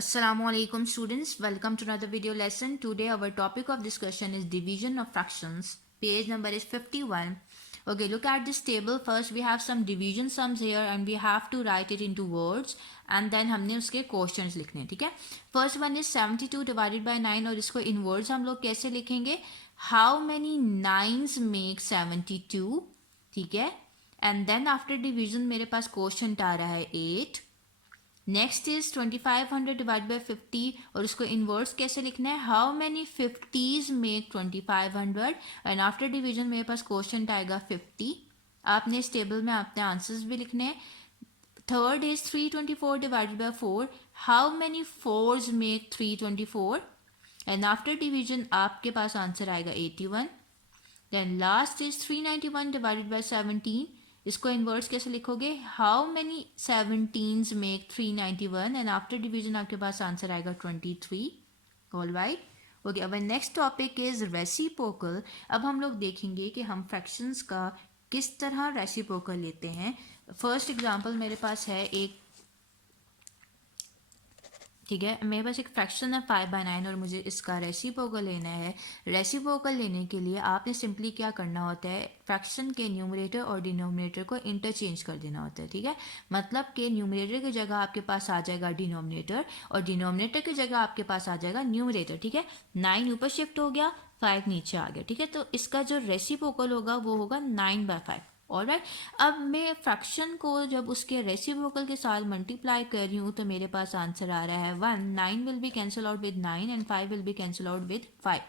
Assalamualaikum students, welcome to another video lesson. Today our topic of discussion is division of fractions. Page number is 51. Okay, look at this table. First we have some division sums here and we have to write it into words and then हमने उसके questions लिखने हैं, ठीक है. First one is 72 divided by 9 और इसको इन words हम लोग कैसे लिखेंगे. हाउ मैनी नाइन्स मेक 72, ठीक है. एंड देन आफ्टर डिवीजन मेरे पास क्वेश्चन आ रहा है 8. नेक्स्ट इज 2500 डिवाइड बाई 50 और इसको इनवर्स कैसे लिखना है. How many 50s make 2500 and after division मेरे पास क्वेश्चन आएगा 50. आपने इस टेबल में अपने आंसर्स भी लिखने हैं. Third is 324 divided by 4. How many 4s make 324 and after division आपके पास आंसर आएगा 81. Then last is 391 divided by 17. इसको इनवर्स कैसे लिखोगे. How many 17s make 391 and after division आपके पास आंसर आएगा 23. All right. ओके, अब नेक्स्ट टॉपिक इज रेसिप्रोकल. अब हम लोग देखेंगे कि हम फ्रैक्शंस का किस तरह रेसिप्रोकल लेते हैं. फर्स्ट एग्जांपल मेरे पास है एक, ठीक है. मेरे पास एक फ्रैक्शन है 5/9 और मुझे इसका रेसिप्रोकल लेना है. रेसिप्रोकल लेने के लिए आपने सिंपली क्या करना होता है, फ्रैक्शन के न्यूमरेटर और डिनोमिनेटर को इंटरचेंज कर देना होता है, ठीक है. मतलब कि न्यूमरेटर की जगह आपके पास आ जाएगा डिनोमिनेटर और डिनोमिनेटर की जगह आपके पास आ जाएगा न्यूमरेटर, ठीक है. 9 ऊपर शिफ्ट हो गया, 5 नीचे आ गया, ठीक है. तो इसका जो रेसिप्रोकल होगा वो होगा 9/5. ऑलराइट. अब मैं फ्रैक्शन को जब उसके रेसिप्रोकल के साथ मल्टीप्लाई कर रही हूँ तो मेरे पास आंसर आ रहा है 1. 9 will be cancel out with 9 and 5 will be cancel out with 5.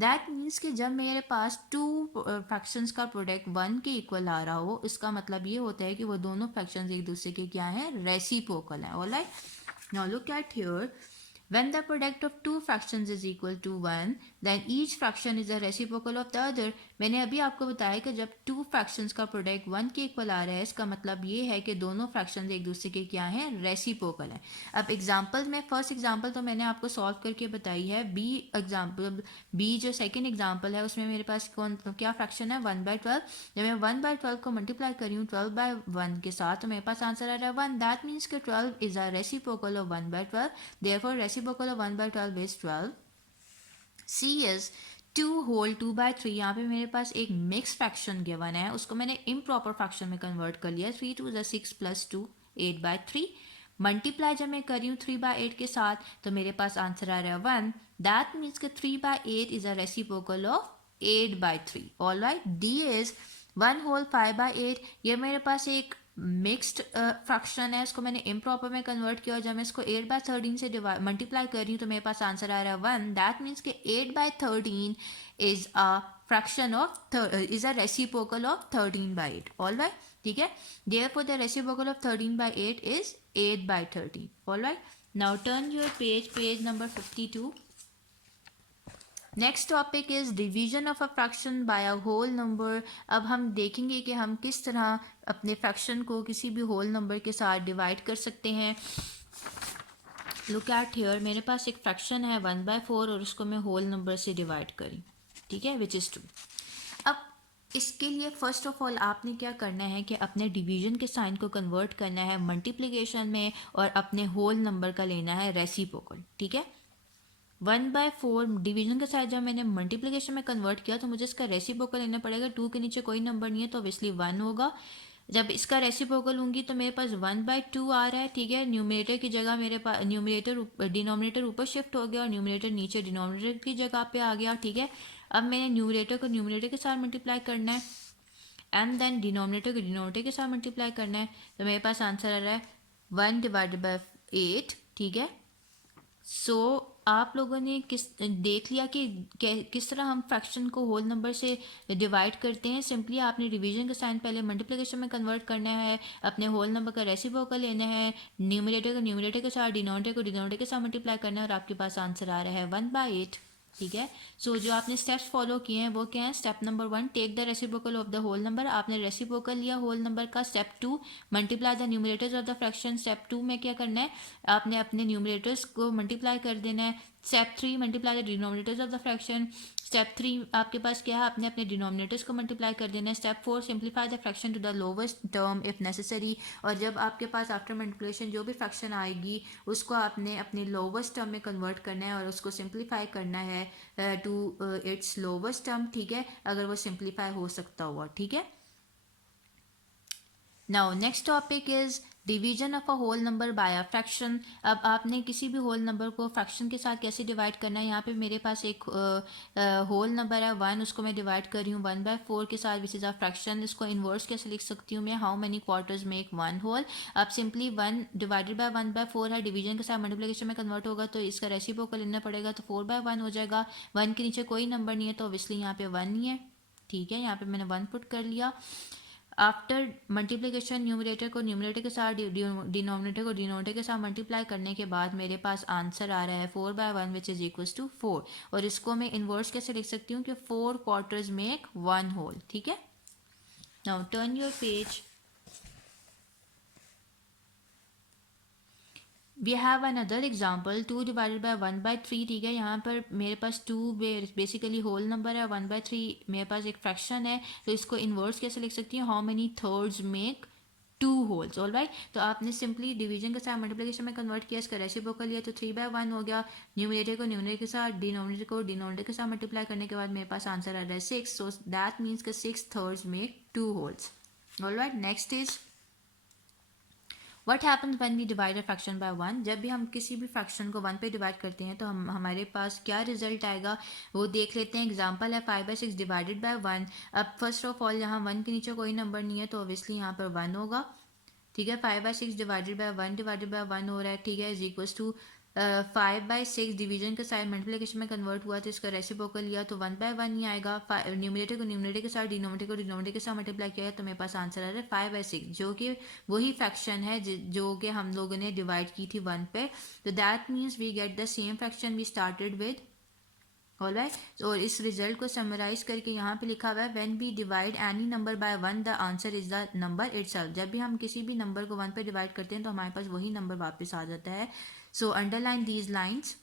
That means कि जब मेरे पास टू फ्रैक्शंस का प्रोडक्ट 1 के इक्वल आ रहा हो, इसका मतलब ये होता है कि वो दोनों फ्रैक्शंस एक दूसरे के क्या हैं, रेसिप्रोकल हैं. Alright. Now look at here. When the product of two fractions is equal to 1, then each fraction is a reciprocal of the other. मैंने अभी आपको बताया कि जब टू फ्रैक्शंस का प्रोडक्ट 1 के इक्वल आ रहा है, इसका मतलब ये है कि दोनों फ्रैक्शंस एक दूसरे के क्या हैं, रेसिप्रोकल हैं. अब एग्जांपल में फर्स्ट एग्जांपल तो मैंने आपको सॉल्व करके बताई है. बी जो सेकंड एग्जांपल है उसमें मेरे पास क्या फ्रैक्शन है, 1/12. जब मैं 1/12 को मल्टीप्लाई करी हूँ 12/1 के साथ तो मेरे पास आंसर आ रहा है 1. दैट मीन्स कि 12 is a reciprocal of 1/12. Therefore reciprocal of 1/12 is 12. C is 2 whole 2/3. यहाँ पे मेरे पास एक मिक्स फ्रैक्शन गिवन है, उसको मैंने इम्प्रॉपर फ्रैक्शन में कन्वर्ट कर लिया. 3 2 6 + 2 8/3. मल्टीप्लाई जब मैं कर रही हूँ 3/8 के साथ तो मेरे पास आंसर आ रहा है 1. दैट मीन्स कि 3/8 is a reciprocal of 8/3. All right. D is 1 whole 5/8. ये मेरे पास एक मिक्स्ड फ्रैक्शन है, इसको मैंने इम्प्रॉपर में कन्वर्ट किया और जब मैं इसको 8/13 से मल्टीप्लाई कर रही हूँ तो मेरे पास आंसर आ रहा है 1. दैट मीन्स कि 8/13 is a fraction of is a reciprocal of 13/8. All right, ठीक है. Therefore the reciprocal of 13/8 is 8/13. All right. Now turn your page number 52. Next topic is division of a fraction by a whole number. अब हम देखेंगे कि हम किस तरह अपने फ्रैक्शन को किसी भी होल नंबर के साथ डिवाइड कर सकते हैं. Look at here. मेरे पास एक फ्रैक्शन है 1/4 और उसको मैं होल नंबर से डिवाइड करी, ठीक है, विच इज़ 2. अब इसके लिए फर्स्ट ऑफ ऑल आपने क्या करना है कि अपने डिवीजन के साइन को कन्वर्ट करना है मल्टीप्लिकेशन में और अपने होल नंबर का लेना है रेसिप्रोकल, ठीक है. 1/4 डिवीजन के साथ जब मैंने मल्टीप्लिकेशन में कन्वर्ट किया तो मुझे इसका रेसिप्रोकल लेना पड़ेगा. 2 के नीचे कोई नंबर नहीं है तो ऑब्वियसली 1 होगा. जब इसका रेसिप्रोकल लूँगी तो मेरे पास 1/2 आ रहा है, ठीक है. न्यूमरेटर की जगह मेरे पास डिनोमिनेटर ऊपर शिफ्ट हो गया और न्यूमरेटर नीचे डिनोमिनेटर की जगह पे आ गया, ठीक है. अब मैंने न्यूमरेटर को न्यूमरेटर के साथ मल्टीप्लाई करना है एंड देन डिनोमिनेटर को डिनोमिनेटर के साथ मल्टीप्लाई करना है. तो मेरे पास आंसर आ रहा है 1/8, ठीक है. सो आप लोगों ने देख लिया कि किस तरह हम फ्रैक्शन को होल नंबर से डिवाइड करते हैं. सिंपली आपने डिवीजन का साइन पहले मल्टीप्लिकेशन में कन्वर्ट करना है, अपने होल नंबर का रेसिप्रोकल लेना है, न्यूमरेटर को न्यूमरेटर के साथ डिनोमिनेटर को डिनोमिनेटर के साथ मल्टीप्लाई करना है और आपके पास आंसर आ रहा है 1/8, ठीक है. सो जो आपने स्टेप्स फॉलो किए हैं वो क्या है. Step number 1, take the reciprocal of the whole number. आपने रेसिप्रोकल लिया होल नंबर का. Step 2, multiply the numerators of the fraction. Step 2 में क्या करना है, आपने अपने न्यूमरेटर्स को मल्टीप्लाई कर देना है. Step 3, multiply the denominators of the fraction. Step 3 आपके पास क्या है, आपने अपने डिनोमिनेटर्स को मल्टीप्लाई कर देना है। Step 4 simplify the fraction to the lowest term if necessary, और जब आपके पास आफ्टर मल्टीप्लिकेशन जो भी फ्रैक्शन आएगी उसको आपने अपने लोवेस्ट टर्म में कन्वर्ट करना है और उसको सिंप्लीफाई करना है टू इट्स लोवेस्ट टर्म, ठीक है, अगर वो सिंप्लीफाई हो सकता हुआ, ठीक है। Now next topic is division of a whole number by a fraction. अब आपने किसी भी होल नंबर को फ्रैक्शन के साथ कैसे डिवाइड करना है। यहाँ पे मेरे पास एक होल नंबर है 1, उसको मैं डिवाइड कर रही हूँ 1/4 के साथ, विच इज़ अ फ्रैक्शन। इसको इन्वर्स कैसे लिख सकती हूँ मैं, how many quarters make 1 whole. अब सिंपली 1 डिवाइडेड बाय 1/4 है, डिवीजन के साथ मल्टीप्लिकेशन में कन्वर्ट होगा तो इसका रेसिप्रोकल लेना पड़ेगा, तो 4/1 हो जाएगा। 1 के नीचे कोई नंबर नहीं है तो ऑब्वियसली यहाँ पे 1 ही है, ठीक है, यहाँ पे मैंने 1 पुट कर लिया। आफ्टर मल्टीप्लिकेशन न्यूमरेटर को न्यूमरेटर के साथ डिनोमिनेटर को डिनोमिनेटर के साथ मल्टीप्लाई करने के बाद मेरे पास आंसर आ रहा है 4/1 विच इज इक्वल्स टू 4, और इसको मैं इन्वर्स कैसे लिख सकती हूँ कि 4 क्वार्टर्स मेक 1 होल, ठीक है। Now turn your page, we have another example 2 divided by 1/3, ठीक है। यहाँ पर मेरे पास 2 बेसिकली होल नंबर है, 1/3 मेरे पास एक फ्रैक्शन है, तो इसको इन्वर्स कैसे लिख सकती हूँ, how many thirds make 2 wholes, all right. तो आपने सिंपली डिवीजन के साथ मल्टीप्लिकेशन में कन्वर्ट किया, इसका रेसिप्रोकल लिया तो 3/1 हो गया। न्यूमरेटर को न्यूमरेटर के साथ, डिनोमिनेटर को डिनोमिनेटर के साथ मल्टीप्लाई करने के बाद मेरे पास आंसर आ रहा है 6, सो दैट मीन्स का 6 thirds make 2 wholes, all right. Next is what happens when we divide a fraction by 1। जब भी हम किसी भी फ्रैक्शन को 1 पे डिवाइड करते हैं तो हमारे पास क्या रिजल्ट आएगा वो देख लेते हैं। एग्जांपल है 5/6 डिवाइडेड बाय 1। अब फर्स्ट ऑफ ऑल यहाँ 1 के नीचे कोई नंबर नहीं है तो ऑब्वियसली यहाँ पर 1 होगा, ठीक है। 5/6 डिवाइडेड बाय 1 डिवाइडेड बाय 1 हो रहा है, ठीक है, इज इक्वल्स टू 5/6 डिवीजन के साथ मल्टीप्लिकेशन में कन्वर्ट हुआ तो इसका रेसिप्रोकल लिया तो 1/1 ही आएगा। न्यूमरेटर को न्यूमरेटर के साथ डिनोमिनेटर को डिनोमिनेटर के साथ मल्टीप्लाई किया तो मेरे पास आंसर आ रहा है 5/6, जो कि वही फ्रैक्शन है जो कि हम लोगों ने डिवाइड की थी 1 पे। तो that means we get the same fraction we started with, all right. और इस रिजल्ट को समराइज करके यहाँ पे लिखा हुआ है when we divide any number by 1 the answer is the number itself. जब भी हम किसी भी नंबर को 1 पे डिवाइड करते हैं तो हमारे पास वही नंबर वापस आ जाता है। So underline these lines.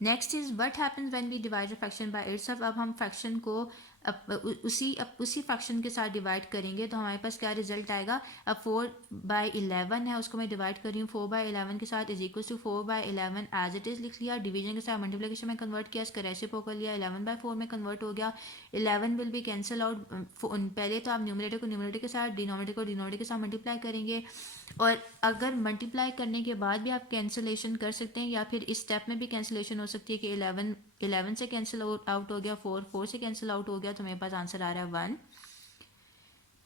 Next is what happens when we divide a fraction by itself. अब हम फ्रैक्शन को उसी फ्रैक्शन के साथ डिवाइड करेंगे तो हमारे पास क्या रिजल्ट आएगा। अब 4/11 है, उसको मैं डिवाइड कर रही हूँ 4/11 के साथ, is equal to 4/11 as it is लिख लिया। डिवीजन के साथ मल्टीप्लिकेशन में कन्वर्ट किया, इसका रेसिप्रोकल लिया, 11/4 में कन्वर्ट हो गया। 11 विल बी कैंसिल आउट। पहले तो आप न्यूमरेटर को न्यूमरेटर के साथ, डिनोमिनेटर को डिनोमिनेटर के साथ मल्टीप्लाई करेंगे, और अगर मल्टीप्लाई करने के बाद भी आप कैंसिलेशन कर सकते हैं या फिर इस स्टेप में भी कैंसिलेशन हो सकती है कि 11 से कैंसिल आउट हो गया, 4 से कैंसिल आउट हो गया, तो मेरे पास आंसर आ रहा है 1।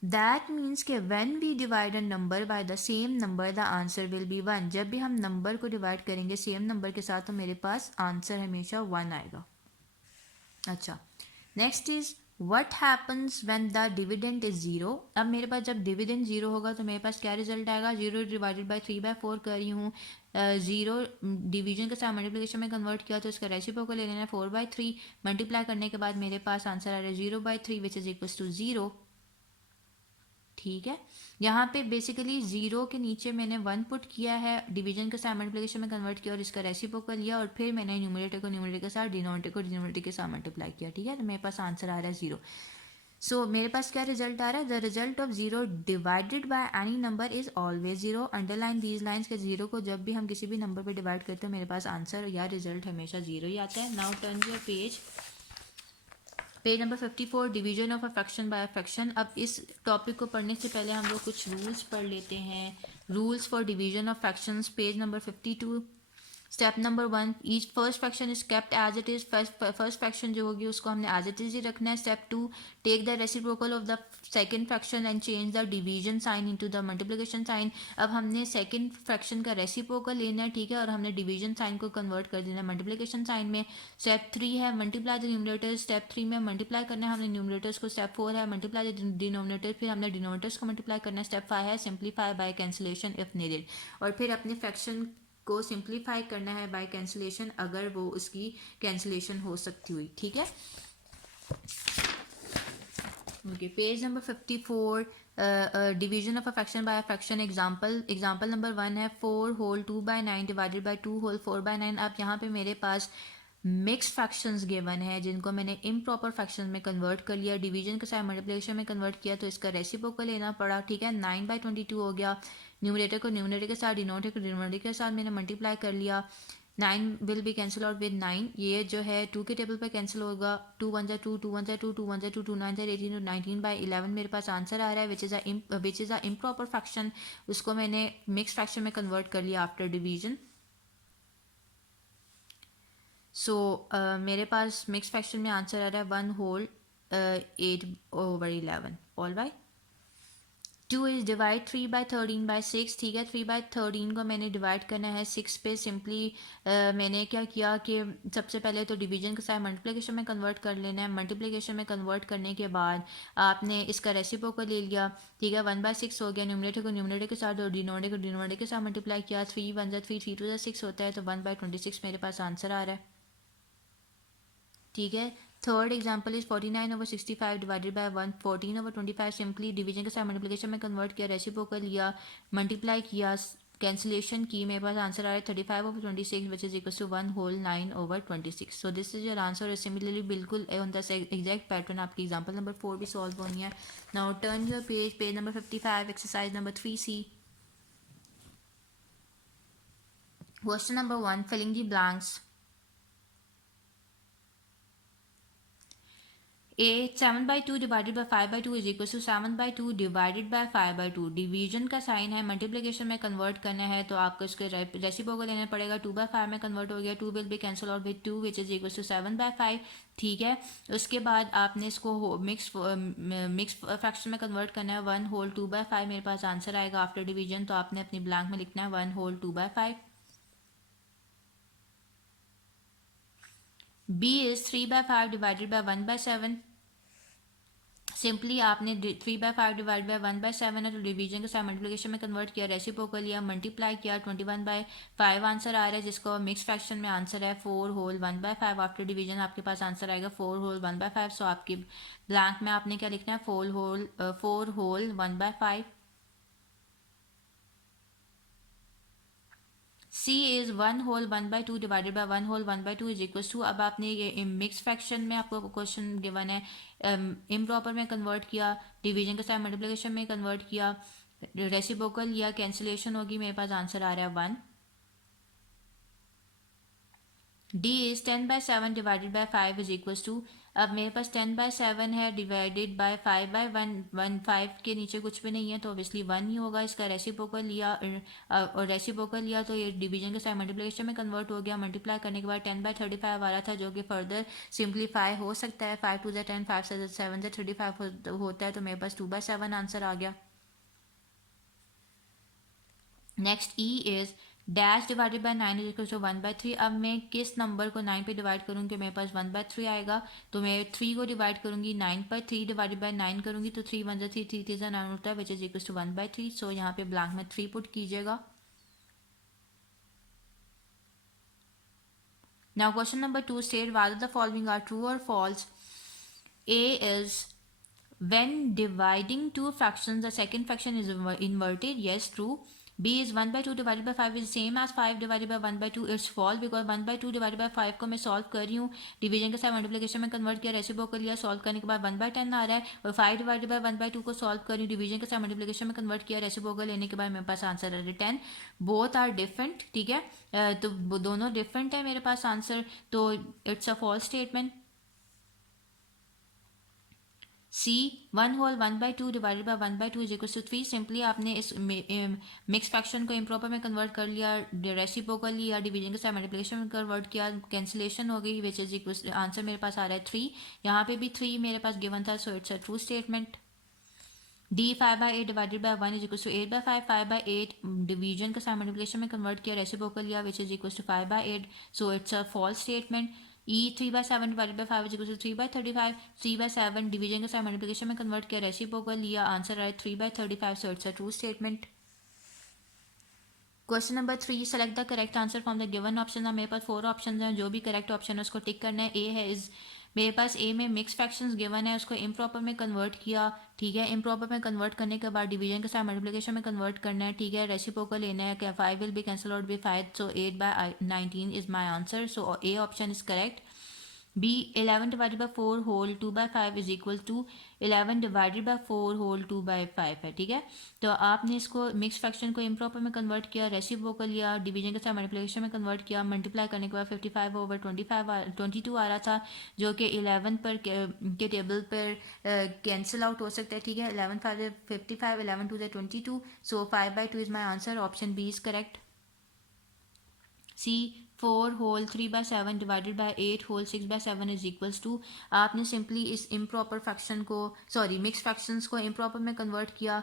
दैट मीन्स के when we divide a number by the same number the answer will be 1। जब भी हम नंबर को डिवाइड करेंगे सेम नंबर के साथ तो मेरे पास आंसर हमेशा 1 आएगा। अच्छा, next is what happens when the dividend is 0। अब मेरे पास जब डिविडेंड 0 होगा तो मेरे पास क्या रिजल्ट आएगा, 0 डिवाइडेड बाय 3/4 कर रही हूँ। 0 डिवीजन के साथ मल्टीप्लिकेशन में कन्वर्ट किया तो इसका रेसिप्रोकल ले लेना है 4/3। मल्टीप्लाई करने के बाद मेरे पास आंसर आ रहा है 0/3 विच इज इक्वल्स टू 0, ठीक है। यहाँ पे बेसिकली 0 के नीचे मैंने 1 पुट किया है, डिवीजन के साथ मल्टीप्लिकेशन में कन्वर्ट किया और इसका रेसिप्रोकल लिया, और फिर मैंने न्यूमरेटर को न्यूमरेटर के साथ, डिनोमिनेटर को डिनोमिनेटर के साथ मल्टीप्लाई किया, ठीक है। तो मेरे पास आंसर आ रहा है 0। सो मेरे पास क्या रिजल्ट आ रहा है, the result of 0 divided by any number is always 0। Underline these lines के 0 को जब भी हम किसी भी नंबर पर डिवाइड करते हैं मेरे पास आंसर या रिजल्ट हमेशा 0 ही आता है। Now turn your page number 54, division of a fraction by a fraction. अब इस टॉपिक को पढ़ने से पहले हम लोग कुछ रूल्स पढ़ लेते हैं। Rules for division of fractions, page number 52। Step number 1, each first fraction is kept as it is. First fraction जो होगी उसको हमने एज इट इज ही रखना है। Step 2, take the reciprocal of the second fraction and change the division sign into the multiplication sign. अब हमने second fraction का रेसिप्रोकल लेना है, ठीक है, और हमने डिवीजन साइन को कन्वर्ट कर देना है मल्टीप्लिकेशन साइन में। स्टेप 3 है मल्टीप्लाई द न्यूमरेटर्स। स्टेप 3 में मल्टीप्लाई करना है हमने न्यूमरेटर्स को। स्टेप 4 है मल्टीप्लाई द डिनोमिनेटर, फिर हमने डिनोमिनेटर्स को मल्टीप्लाई करना है। स्टेप 5 है simplify by cancellation if needed, और फिर अपने फ्रैक्शन को सिंप्लीफाई करना है बाय कैंसिलेशन अगर वो उसकी कैंसिलेशन हो सकती हुई, ठीक है। Okay, page number 54, division of a fraction by a fraction. Example number 1 है 4 होल 2/9 डिवाइडेड बाय 2 होल 4/9। अब यहाँ पे मेरे पास मिक्स फ्रैक्शंस गिवन है जिनको मैंने इम्प्रॉपर फ्रैक्शन में कन्वर्ट कर लिया, डिवीजन के साथ मल्टीप्लिकेशन में कन्वर्ट किया, तो इसका रेसिप्रोकल लेना पड़ा, ठीक है। 9/22 हो गया, न्यूमरेटर को न्यूमरेटर के साथ, डिनोमिनेटर को डिनोमिनेटर के साथ मैंने मल्टीप्लाई कर लिया। 9 will be cancel out with 9, ये जो है 2 के टेबल पर कैंसिल होगा, 2 1 2, 2 1 2, 2 1 2, 2 9 18, तो 19/11 मेरे पास आंसर आ रहा है, which is a improper fraction. उसको मैंने मिक्स फ्रैक्शन में कन्वर्ट कर लिया आफ्टर डिवीजन। सो मेरे पास मिक्स फ्रैक्शन में आंसर आ रहा है 1/8/11। ऑल राइट, 2 इज डिवाइड 3/13/6, ठीक है। 3/13 को मैंने डिवाइड करना है 6 पे। सिंपली मैंने क्या किया कि सबसे पहले तो डिवीजन के साथ मल्टीप्लिकेशन में कन्वर्ट कर लेना है। मल्टीप्लिकेशन में कन्वर्ट करने के बाद आपने इसका रेसिप्रोकल ले लिया, ठीक है। 1/6 हो गया, न्यूमरेटर को न्यूमरेटर के साथ और डिनोमिनेटर को डिनोमिनेटर के साथ मल्टीप्लाई किया। 3 1 3, 3 2 6 होता है, तो 1/26 मेरे पास आंसर आ रहा है, ठीक है। Third example is 49/65 divided by 1, 14/25। Simply division के साथ मल्टीप्लिकेशन में कन्वर्ट किया, रेसिप्रोकल लिया, मल्टीप्लाई किया, कैंसिलेशन की, मेरे पास आंसर आ रहा है 35/26 which is equal to 1/9/26। So this is your answer. Similarly बिल्कुल ऑन द एग्जैक्ट पैटर्न आपकी एग्जाम्पल नंबर 4 भी सॉल्व होनी है। Now turn your page, page number 55, exercise number 3C। Question number 1, filling the blanks. A 7/2 divided by 5/2 is equal to 7/2 divided by 5/2। Division का sign है, multiplication में convert करना है, तो आपको इसके रेसिप्रोकल लेना पड़ेगा। 2/5 में कन्वर्ट हो गया, 2 will be cancel out with 2 which is equal to 7/5, ठीक है। उसके बाद आपने इसको मिक्स फ्रैक्शन में कन्वर्ट करना है, 1/2/5 मेरे पास आंसर आएगा आफ्टर डिवीजन। तो आपने अपनी ब्लैंक में लिखना है 1/2/5। B is 3/5 divided by 1/7। Simply आपने 3/5 डिवाइड बाय 1/7 है, तो डिवीजन के साथ मल्टीप्लिकेशन में कन्वर्ट किया, रेसिप्रोकल लिया, मल्टीप्लाई किया, 21/5 आंसर आ रहा है, जिसको मिक्स फ्रैक्शन में आंसर है 4/1/5। आफ्टर डिवीजन आपके पास आंसर आएगा 4/1/5। सो आपकी ब्लैंक में आपने क्या लिखना है, 4/1/5। C is 1/1/2 divided by 1/1/2 is equal to. अब आपने ये मिक्स फ्रैक्शन में आपको क्वेश्चन गिवन है, इम्प्रॉपर में कन्वर्ट किया, डिवीजन के साथ मल्टीप्लिकेशन में कन्वर्ट किया, रेसिप्रोकल लिया, कैंसिलेशन होगी, मेरे पास आंसर आ रहा है 1। D is 10/7 divided by 5 is equal to. अब मेरे पास 10/7 है डिवाइडेड बाय 5/1, 5 के नीचे कुछ भी नहीं है, तो ऑब्वियसली 1 ही होगा। इसका रेसिप्रोकल लिया और रेसिप्रोकल लिया, तो ये डिवीजन के साथ मल्टीप्लिकेशन में कन्वर्ट हो गया। मल्टीप्लाई करने के बाद 10/35 आ रहा था, जो कि फर्दर सिंप्लीफाई हो सकता है। 5 2 10, 5 7 35 होता है, तो मेरे पास 2/7 आंसर आ गया। Next E is dash divided by 9 is equal to 1/3। अब मैं किस नंबर को 9 पे डिवाइड करूँगी, मेरे पास 1/3 आएगा, तो मैं 3 को डिवाइड करूँगी 9 पर, 3 डिवाइडेड बाय 9 करूँगी, तो 3 1 3, 3 3 9 होता है, विच इज इक्वल टू 1/3। सो यहाँ पे ब्लैंक में 3 पुट कीजिएगा। Now question number 2 state whether the following are true or false. A is when dividing two fractions the second fraction is inverted. Yes, true. B is 1/2 divided by 5 is same as 5 divided by 1/2. It's false because 1/2 divided by 5 को मैं solve कर रही हूँ, division के साथ multiplication में convert किया, reciprocal लिया, सॉल्व करने के बाद 1/10 आ रहा है, और 5 डिवाइडेड बाय 1/2 को सॉल्व कर रही हूँ, डिवीजन के साथ मल्टीप्लिकेशन में कन्वर्ट किया, रेसिप्रोकल लेने के बाद मेरे पास आंसर आ रहा है 10। बोथ आर डिफरेंट, ठीक है। तो दोनों डिफरेंट है मेरे पास आंसर, तो it's a false statement. C 1/2 divided by 1/2 is equal to 3। Simply आपने इस मिक्स फ्रैक्शन को इम्प्रॉपर में कन्वर्ट कर लिया, रेसिप्रोकल लिया, डिवीजन के साथ मल्टीप्लिकेशन में कन्वर्ट किया, कैंसिलेशन हो गई, विच इज इक्वल आंसर मेरे पास आ रहा है 3। यहाँ पे भी 3 मेरे पास गिवन था, so it's a true statement. D 5/8 divided by 1 is equal to 8/5। 5/8 division के साथ मल्टीप्लिकेशन में कन्वर्ट किया, रेसिप्रोकल लिया, which is equal to 5/8, so it's a false statement. E 3/7 divided by 5 is equal to 3/35। 3/7 division के साथ multiplication में convert किया, reciprocal लिया, आंसर आया 3/35, सो it's a true statement. Question number 3, select the correct answer from the given option. मेरे पास 4 option हैं, जो भी करेक्ट ऑप्शन है उसको टिक करना है। ए है इज मेरे पास ए में मिक्स फ्रैक्शंस गिवन है, उसको इम्प्रॉपर में कन्वर्ट किया, ठीक है। इम्प्रॉपर में कन्वर्ट करने के बाद डिवीजन के साथ मल्टीप्लिकेशन में कन्वर्ट करना है, ठीक है। रेसिप्रोकल लेना है, क्या 5 will be cancel out by 5, so 8/19 is my answer, so A option is correct. B 11 divided by 4 whole 2 by 5 is equal to 11 divided by 4 whole 2 by 5 है, ठीक है। तो आपने इसको मिक्स फ्रैक्शन को इम्प्रॉपर में कन्वर्ट किया, रेसिप्रोकल लिया, डिवीजन के साथ मल्टीप्लिकेशन में कन्वर्ट किया, मल्टीप्लाई करने के बाद 55/22 आ रहा था, जो कि 11 पर के टेबल पर कैंसिल आउट हो सकता है, ठीक है। 11 5 55, 11 2 22, so 5/2 is my answer, option B is correct. C 4 whole 3/7 divided by 8 whole 6/7 is equals to, आपने सिंपली इस इम्प्रॉपर फ्रैक्शन को, सॉरी मिक्स फ्रैक्शंस को इम्प्रॉपर में कन्वर्ट किया,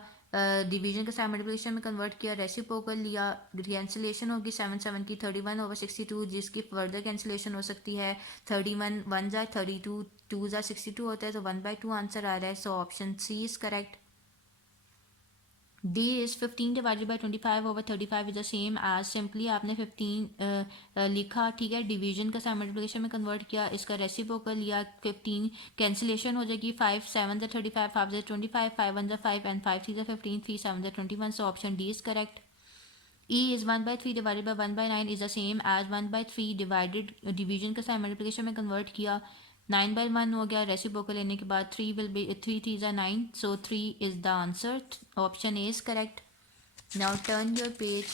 डिवीजन के साथ मल्टीप्लिकेशन में कन्वर्ट किया, रेसिप्रोकल लिया, कैंसिलेशन होगी 7 की 31/62, जिसकी फर्दर कैंसिलेशन हो सकती है 31 1 जा 32 2 जा 62 होता है, तो 1/2 आंसर आ रहा है, so option C is correct. D is 15 divided by 25/35 is the same as, simply आपने 15 लिखा, ठीक है। डिवीजन का साथ मल्टीप्लिकेशन में कन्वर्ट किया, इसका रेसिप्रोकल लिया, 15 कैंसिलेशन हो जाएगी, 5 7 जा 35, 5 जा 25, 5 1 जा 5 एंड 5 3 जा 15, 3 7 जा 21, so option D is correct. E is 1/3 divided by 1/9 is the same as 1/3 divided, division के साथ मल्टीप्लिकेशन में कन्वर्ट किया, 9/1 हो गया, रेसिप्रोकल लेने के बाद 3 विल बी 3 3 जा 9, सो 3 is the answer, option A is correct. Now turn your page,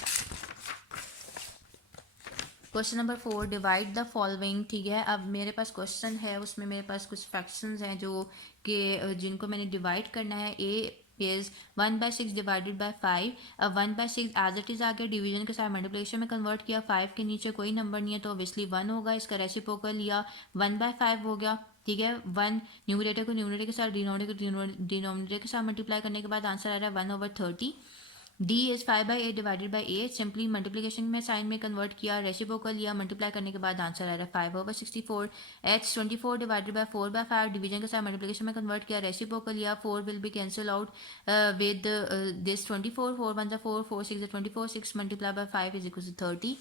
question number 4, divide the following, ठीक है। अब मेरे पास क्वेश्चन है, उसमें मेरे पास कुछ फ्रैक्शंस हैं जो कि जिनको मैंने डिवाइड करना है। ए इज 1/6 डिवाइडेड बाय 5, अब 1/6 एज इट इज़ आ गया, डिवीजन के साथ मल्टीप्लिकेशन में कन्वर्ट किया, 5 के नीचे कोई नंबर नहीं है तो ऑब्वियसली 1 होगा, इसका रेसिप्रोकल लिया, 1/5 हो गया, ठीक है। 1 न्यूमरेटर को न्यूमरेटर के साथ, डिनोमिनेटर के साथ मल्टीप्लाई करने के बाद आंसर आ रहा है 1/30। D is 5/8 divided by 8, simply multiplication में साइन में कन्वर्ट किया, रेसिप्रोकल लिया, मल्टीप्लाई करने के बाद आंसर आ रहा है 5/64। H 24 डिवाइडेड बाई 4/5, डिवीजन के साथ मल्टीप्लिकेशन में कन्वर्ट किया, रेसिप्रोकल लिया, 4 will be cancel out with this 24, 4 1 4, 4 6 24, 6 multiply by 5 is equal to 30।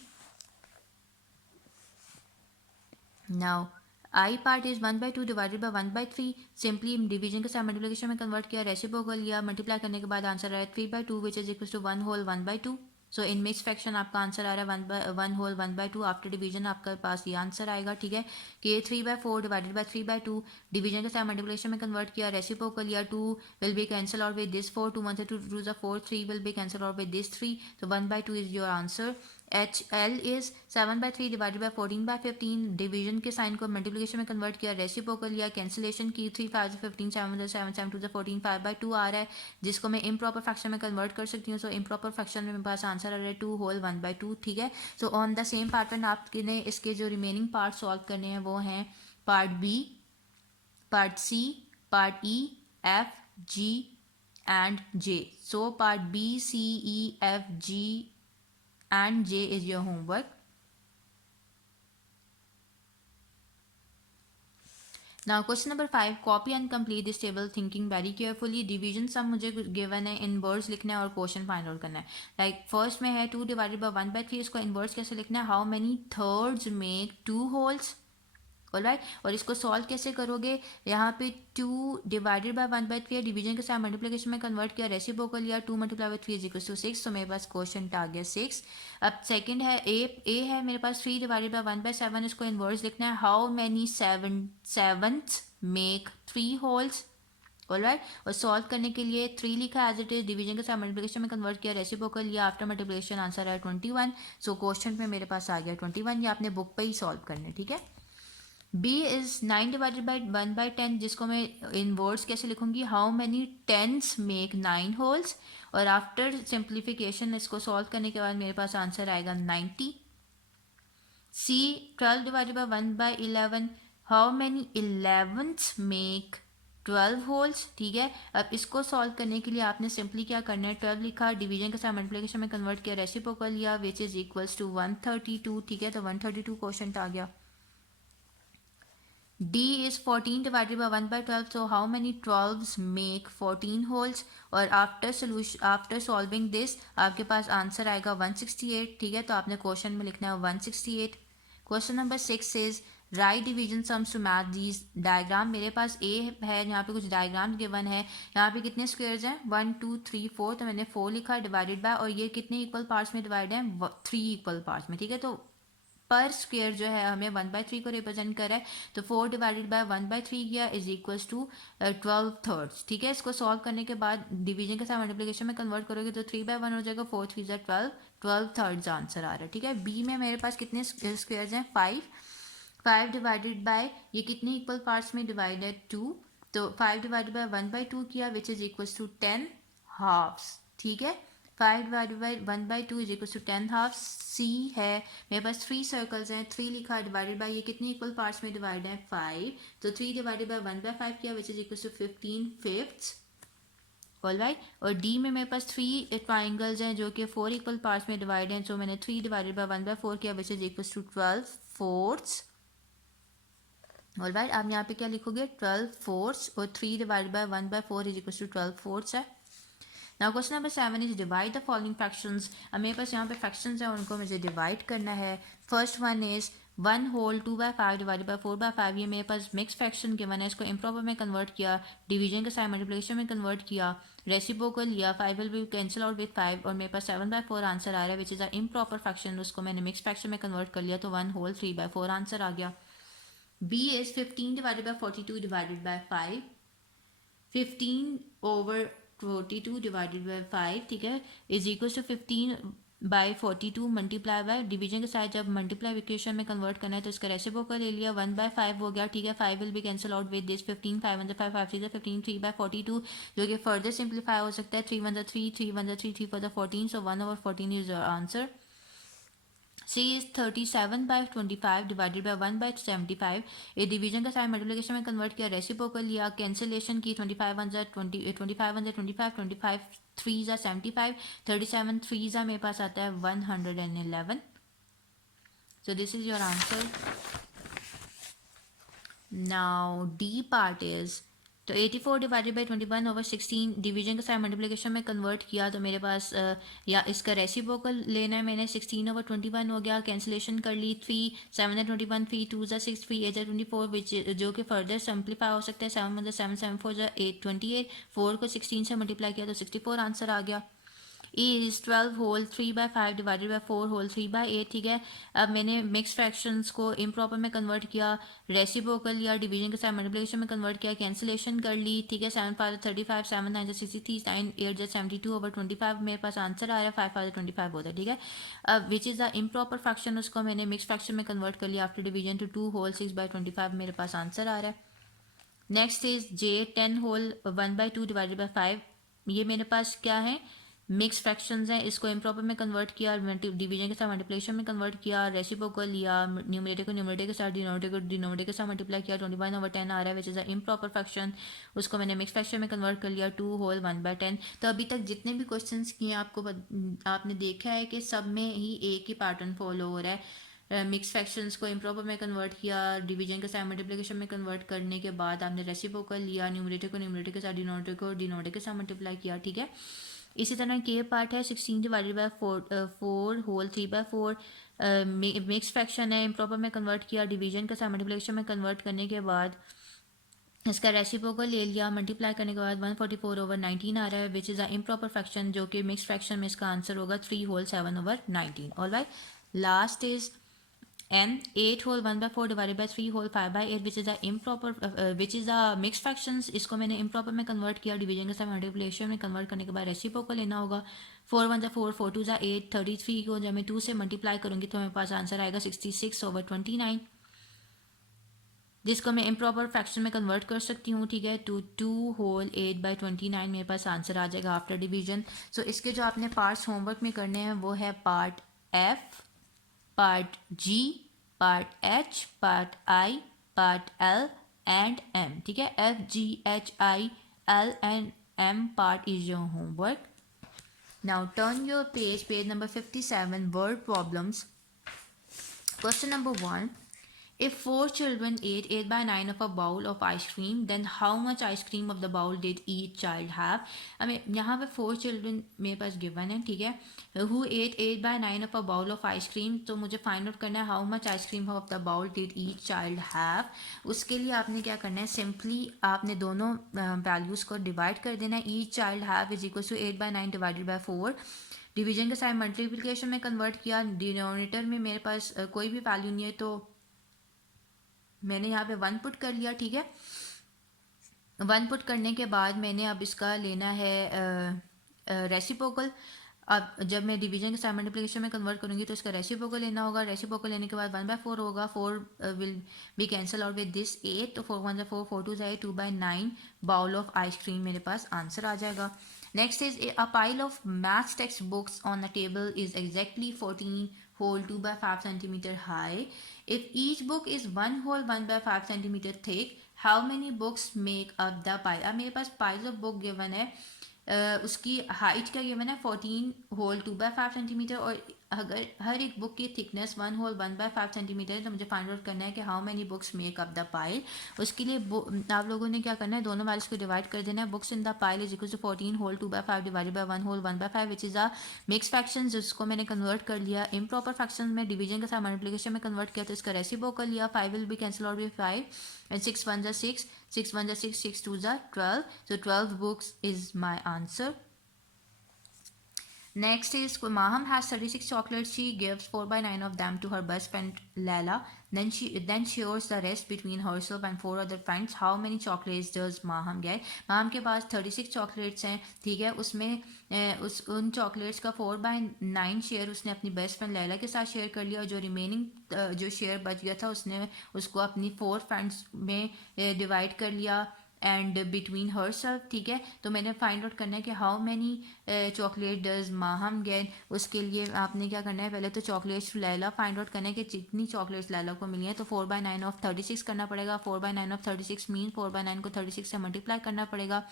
Now I part is 1/2 divided by 1/3, simply division के साथ मल्टीप्लिकेशन में कन्वर्ट किया, रेसिप्रोकल लिया, मल्टीप्लाई करने के बाद आंसर आया 3/2 which is equal to 1 whole 1/2, so in mix fraction आपका आंसर आ रहा है 1 होल 1/2, आफ्टर डिवीजन आपके पास ये आंसर आएगा, ठीक है। कि 3/4 डिवाइडेड बाई 3/2, डिवीजन के साथ मल्टीप्लिकेशन में कन्वर्ट किया, रेसिप्रोकल लिया, 2 will B cancel out with this 4, 2 1 2 2 4, 3 will be cancel out with this 3, तो 1/2 is your answer. HL is 7/3 divided by 14/15, division के साइन को मल्टीप्लिकेशन में कन्वर्ट किया, रेसिप्रोकल लिया, कैंसिलेशन की, 3 5 15 7 7 7 2 14, 5/2 आ रहा है, जिसको मैं इम्प्रॉपर फ्रैक्शन में कन्वर्ट कर सकती हूँ, सो इम्प्रॉपर फ्रैक्शन में मेरे पास आंसर आ रहा है 2 होल 1/2, ठीक है। So on the same pattern आपने इसके जो रिमेनिंग पार्ट सॉल्व करने हैं वो हैं part B, part C, part E, F, G and J. So part B, C, E, F, G and J is your homework. Now question number 5, copy and complete this table thinking very carefully. division sum मुझे given है, inverse लिखना है और quotient find out करना है। like first में है 2 divided by 1/3, इसको inverse कैसे लिखना है, how many thirds make 2 wholes, alright. और इसको सॉल्व कैसे करोगे, यहाँ पे 2 डिवाइडेड बाय 1/3, डिवीजन के साथ मल्टीप्लिकेशन में कन्वर्ट किया, रेसिप्रोकल लिया, 2 × 3 इज इक्वल टू 6, तो मेरे पास क्वेश्चन आ गया 6। अब सेकंड है ए है मेरे पास 3 डिवाइडेड बाय 1/7, इसको इन्वर्स लिखना है, how many seventh make 3 holes, alright. और सॉल्व करने के लिए 3 लिखा एज इट इज, डिवीजन के साथ मल्टीप्लिकेशन में कन्वर्ट किया, रेसिप्रोकल लिया, आफ्टर मल्टीप्लिकेशन आंसर आया 21, सो क्वेश्चन में मेरे पास आ गया 21, ये आपने बुक पे ही सॉल्व करना, ठीक है। B इज 9 डिवाइडेड बाई 1/10, जिसको मैं इन वर्ड्स कैसे लिखूंगी, how many tens make 9 holes, और आफ्टर सिंप्लीफिकेशन इसको सॉल्व करने के बाद मेरे पास आंसर आएगा 90। C 12 divided by 1/11, how many 11th make 12 holes, ठीक है। अब इसको सॉल्व करने के लिए आपने सिंपली क्या करना है, 12 लिखा, डिवीजन के साथ मल्टीप्लिकेशन में कन्वर्ट किया, रेसिप्रोकल लिया, विच इज इक्वल्स टू 132, ठीक है। तो 132 क्वेश्चन आ गया। D is 14 divided by 1/12, so how many 12s make 14 holes, और आफ्टर सॉल्विंग दिस आपके पास आंसर आएगा 168, ठीक है। तो आपने क्वेश्चन में लिखना है 168। Question number 6 is write division sums to match these diagram. मेरे पास ए है, यहाँ पे कुछ डायग्राम गिवन है, यहाँ पे कितने स्क्वेयर्स हैं 1 2 3 4, तो मैंने 4 लिखा डिवाइडेड बाय, और ये कितने इक्वल पार्ट्स में डिवाइड हैं 3 इक्वल पार्ट्स में, ठीक है। तो पर स्क्वेयर जो है हमें 1/3 को रिप्रेजेंट कर रहा है, तो 4 डिवाइडेड बाय 1/3 किया इज इक्वल्स टू 12 थर्ड्स, ठीक है। इसको सॉल्व करने के बाद डिवीजन के साथ मल्टीप्लिकेशन में कन्वर्ट करोगे तो 3/1 हो जाएगा, 4 3 12, 12 थर्ड्स आंसर आ रहा है, ठीक है। बी में मेरे पास कितने स्क्वेयर्स हैं 5, 5 डिवाइडेड बाय ये कितने इक्वल पार्ट्स में डिवाइडेड 2, तो 5 डिवाइडेड बाय 1/2 किया which is equals to 10 halves, ठीक है। 5 divided by 1/2 is equal to 10 half. C है, मेरे पास 3 सर्कल्स हैं, 3 लिखा डिवाइडेड बाई ये कितने इक्वल पार्ट्स में डिवाइड है 5, तो 3 डिवाइडेड बाई 1/5 किया which is equal to 15 fifths, alright. और डी में मेरे पास 3 ट्राइंगल्स हैं जो कि 4 इक्वल पार्ट्स में डिवाइड हैं, सो मैंने 3 डिवाइडेड बाई 1/4 किया which is equal to 12 fourths, alright. आप यहाँ पे क्या लिखोगे 12 फोर्थ्स, और 3 divided by 1/4 is equal to 12 fourths है। Now question number 7 is divide the following fractions. अब मेरे पास यहाँ पे फ्रैक्शंस हैं, उनको मुझे डिवाइड करना है। First one is 1 whole 2/5 divided by 4/5, ये मेरे पास मिक्स फ्रैक्शन गिवन है, इसको इम्प्रॉपर में कन्वर्ट किया, डिवीजन के साथ मल्टीप्लिकेशन में कन्वर्ट किया, रेसिप्रोकल लिया, 5 will be cancel out with 5, और मेरे पास 7/4 आंसर आ रहा है which is a improper fraction, उसको मैंने मिक्स फ्रैक्शन में कन्वर्ट कर लिया, तो 1 होल 3/4 आंसर आ गया। B is 15 divided by 42 divided by 5, 15 over 42 divided by 5, ठीक है, is equal to 15 by 42 multiply by, division के साथ जब मल्टीप्लाई इक्वेशन में कन्वर्ट करना है तो इसका रेसिप्रोकल ले लिया, 1/5 हो गया, ठीक है। 5 will be cancel out with this, 15 5 1 5 5 3 15 3/42, जो कि फर्दर सिंप्लीफाई हो सकता है, 3 1 3 3 1 3 3 for the 14, so 1/14 is your answer. C is 37 by 25 divided by 1 by 75, ये डिवीजन का साइन मल्टीप्लिकेशन में कन्वर्ट किया, रेसिप्रोकल लिया, कैंसिलेशन की, 25 1 20, 25 1 25, 25 3 75, 37 3 मेरे पास आता है 111, so this is your answer. Now D part is, तो 84 डिवाइडेड बाई 21 ओवर 16, डिवीजन के साथ मल्टीप्लिकेशन में कन्वर्ट किया, तो मेरे पास या इसका रेसिप्रोकल लेना है मैंने, 16 ओवर 21 हो गया, कैंसिलेशन कर ली, 3 7 21, 3 2 6, 3 8 24, विच जो कि फर्दर सिंप्लीफाई हो सकता है, 7 7 7 4 8 28, 4 को 16 से मल्टीप्लाई किया तो 64 आंसर आ गया। E is 12 whole 3/5 divided by 4 whole 3/8, ठीक है। अब मैंने मिक्स फ्रैक्शंस को इम्प्रॉपर में कन्वर्ट किया, रेसिप्रोकल लिया, डिवीजन के साथ मल्टीप्लिकेशन में कन्वर्ट किया, कैंसिलेशन कर ली, ठीक है। 7 5 35, 7 9 63, 9 8 72 ओवर 25 मेरे पास आंसर आ रहा है, 5 5 25 होता है, ठीक है। अब which is the improper fraction, उसको मैंने मिक्स फ्रैक्शन में कन्वर्ट कर लिया आफ्टर डिवीजन टू 2 होल 6/25 मेरे पास आंसर आ रहा है। Next is J 10 whole 1/2 divided by 5, ये मेरे पास क्या है मिक्स फ्रैक्शंस हैं, इसको इम्प्रॉपर में कन्वर्ट किया, डिवीजन के साथ मल्टीप्लिकेशन में कन्वर्ट किया, रेसिप्रोकल लिया, न्यूमरेटर को न्यूमरेटर के साथ डिनोमिनेटर के साथ मल्टीप्लाई किया, 21 ओवर 10 आ रहा है which is a improper fraction, उसको मैंने मिक्स फ्रैक्शन में कन्वर्ट कर लिया, 2 होल 1/10। तो अभी तक जितने भी क्वेश्चंस किए आपने देखा है कि सब में ही एक ही पैटर्न फॉलो हो रहा है। मिक्स फ्रैक्शंस को इम्प्रॉपर में कन्वर्ट किया, डिवीजन के साथ मल्टीप्लिकेशन में कन्वर्ट करने के बाद आपने रेसिप्रोकल लिया, न्यूमरेटर को न्यूमरेटर के साथ डिनोमिनेटर के साथ मल्टीप्लाई किया, ठीक है। इसी तरह के पार्ट है 16 divided by 4 whole 3/4, mix fraction है, इम्प्रॉपर में कन्वर्ट किया, डिवीजन के साथ मल्टीप्लिकेशन में कन्वर्ट करने के बाद इसका रेसिप्रोकल ले लिया, मल्टीप्लाई करने के बाद 144 ओवर 19 आ रहा है which is a improper fraction, जो कि मिक्स फ्रैक्शन में इसका आंसर होगा 3 whole 7 over 19, all right. Last is n 8 whole 1/4 divided by 3 whole 5/8 which is a improper which is a mix fractions, इसको मैंने इम्प्रॉपर में कन्वर्ट किया, डिवीजन के साथ मल्टीप्लिकेशन में कन्वर्ट करने के बाद रेसिप्रोकल लेना होगा, 4 1 4 4 2 8, 33 को जब मैं 2 से मल्टीप्लाई करूँगी तो मेरे पास आंसर आएगा 66 ओवर 29, जिसको मैं इम्प्रॉपर फ्रैक्शन में कन्वर्ट कर सकती हूँ, ठीक है। तो 2 होल 8/29 मेरे पास आंसर आ जाएगा आफ्टर डिवीजन। सो इसके जो आपने पार्ट्स होमवर्क में करने हैं वो है part F, part G, part H, part I, part L and M, ठीक है। F G H I L and M part is your homework. Now turn your page number 57, word problems. Question number 1. If 4 children ate 8 by 9 of a bowl of ice cream, then how much ice cream of the bowl did each child have? हमें यहाँ पे 4 children मेरे पास given है, ठीक है. Who ate 8 by 9 of a bowl of ice cream, तो मुझे फाइंड आउट करना है how much ice cream of the bowl did each child have. उसके लिए आपने क्या करना है, सिंपली आपने दोनों वैल्यूज़ को डिवाइड कर देना है. each child have is equal to 8 by 9 divided by 4. Division के साथ मल्टीप्लिकेशन में कन्वर्ट किया. डिनोमिनेटर में मेरे पास कोई भी वैल्यू नहीं है, तो मैंने यहाँ पे 1 पुट कर लिया, ठीक है. 1 पुट करने के बाद मैंने अब इसका लेना है रेसिप्रोकल. अब जब मैं डिवीजन के साथ मल्टीप्लिकेशन में कन्वर्ट करूँगी तो इसका रेसिप्रोकल लेना होगा. रेसिप्रोकल लेने के बाद 1/4 होगा. 4 will B cancel out with this 8, तो 4 1 4 4 2 8 2 by 9 बाउल ऑफ आइसक्रीम मेरे पास आंसर आ जाएगा. Next is a pile of maths textbooks on the table is exactly 14 whole 2 by 5 centimeter high. If each book is 1 whole 1 by 5 centimeter thick, how many books make up the pile? अब मेरे पास piles of book given है. उसकी height क्या given है, 14 whole 2 by 5 centimetre. और अगर हर एक book की थिकनेस 1 होल 1 by 5 सेंटीमीटर है, तो मुझे फाइंड आउट करना है कि how many books make up the pile. उसके लिए आप लोगों ने क्या करना है, दोनों वैल्यूज को डिवाइड कर देना है. Books in the pile is equal to 14 whole 2 by 5 divided by 1 whole 1 by 5 which is a mix fraction, जिसको मैंने कन्वर्ट कर लिया इम्प्रॉपर फ्रैक्शन में. डिवीजन के साथ मल्टीप्लिकेशन में कन्वर्ट किया तो इसका रेसिप्रोकल लिया. 5 will be cancel out with 5 and 6 1 जा 6, 6 1 जा 6, 6 2 जा 12. So 12 books is my answer. Next is Maham has 36 chocolates. She gives 4 by 9 of them to her best friend Laila. Then she shares the rest between herself and 4 other friends. How many chocolates does Maham get? Maham के पास 36 chocolates हैं, ठीक है. उसमें उन chocolates का 4 by 9 share उसने अपनी best friend Laila के साथ शेयर कर लिया. और जो रिमेनिंग जो शेयर बच गया था उसने उसको अपनी 4 फ्रेंड्स में डिवाइड कर लिया एंड बिटवीन हर सेल्फ, ठीक है. तो मैंने फाइंड आउट करना है कि how many chocolate does Maham get. उसके लिए आपने क्या करना है, पहले तो चॉकलेट्स लैला फाइंड आउट करना है कि जितनी चॉकलेट्स लैला को मिली हैं. तो 4 by 9 ऑफ 36 करना पड़ेगा. 4 by 9 ऑफ 36 मीन 4 by 9 को 36 से मल्टीप्लाई करना पड़ेगा.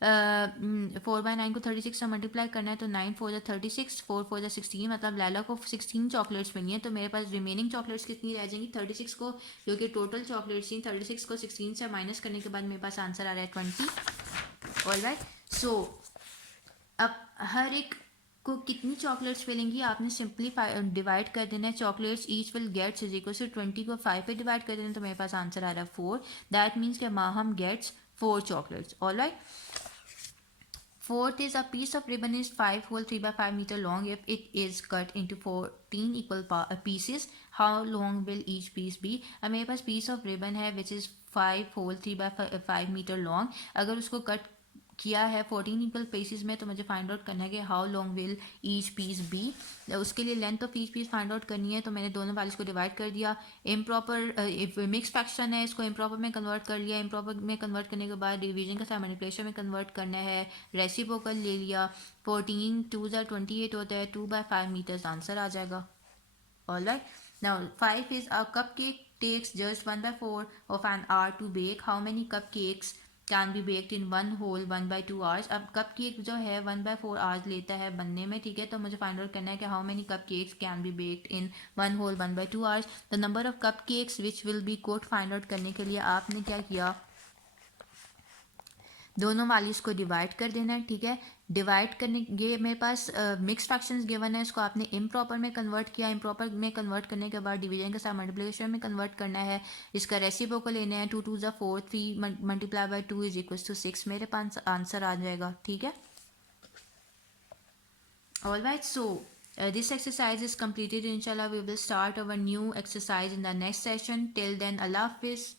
4 by 9 को 36 से मल्टीप्लाई करना है तो 9 4 जा 36, 4 4 जा 16, मतलब लैला को 16 चॉकलेट्स मिली हैं. तो मेरे पास रिमेनिंग चॉकलेट्स कितनी रह जाएंगी, 36 को, जो कि टोटल चॉकलेट्स थी. 36 को 16 से माइनस करने के बाद मेरे पास आंसर आ रहा है 20. ऑलराइट, सो अब हर एक को कितनी चॉकलेट्स मिलेंगी आपने सिंपली डिवाइड कर देना है. Chocolates each will gets is equal to 20 को 5 पे डिवाइड कर देना, तो मेरे पास आंसर आ रहा है 4. दैट मीन्स कि Maham gets 4 chocolates. All right. Fourth is a piece of ribbon is 5 whole 3 by 5 meter long. If it is cut into 14 equal pieces, how long will each piece be? अब मेरे पास piece of ribbon है which is 5 whole 3 by 5 meter long. अगर उसको cut किया है 14 equal pieces में, तो मुझे फाइंड आउट करना है कि how long will each piece be. उसके लिए length of each piece find out करनी है. तो मैंने दोनों वैल्यूज को डिवाइड कर दिया. इम्प्रॉपर मिक्स फ्रैक्शन है, इसको इम्प्रॉपर में कन्वर्ट कर लिया. इम्प्रॉपर में कन्वर्ट करने के बाद डिवीजन के साथ मल्टीप्लिकेशन में कन्वर्ट करना है. रेसिप्रोकल ले लिया. 14 2 जा 28 होता है. 2 by 5 मीटर्स आंसर आ जाएगा. Alright, now 5 is a cupcake takes just 1/4 of an hour to bake. How many cupcakes can be baked in 1 whole 1 by 2 hours. अब कप केक जो है 1/4 आवर्स लेता है बनने में, ठीक है. तो मुझे फाइंड आउट करना है कि how many cup cakes can be baked in 1 whole 1 by 2 hours. The number of cup cakes which will be cooked find out करने के लिए आपने क्या किया, दोनों वैल्यूज़ को डिवाइड कर देना है, ठीक है. डिवाइड करने, ये मेरे पास मिक्स फ्रैक्शंस गिवन है, इसको आपने इम्प्रॉपर में कन्वर्ट किया. इम्प्रॉपर में कन्वर्ट करने के बाद डिवीजन के साथ मल्टीप्लिकेशन में कन्वर्ट करना है. इसका रेसिप्रोकल लेना है. 2 2 जा 4, 3 multiply by 2 is equal to 6. मेरे पास आंसर आ जाएगा, ठीक है. All right, so this exercise is completed. Inshallah we will start our new exercise in the next session. Till then, Allah Hafiz.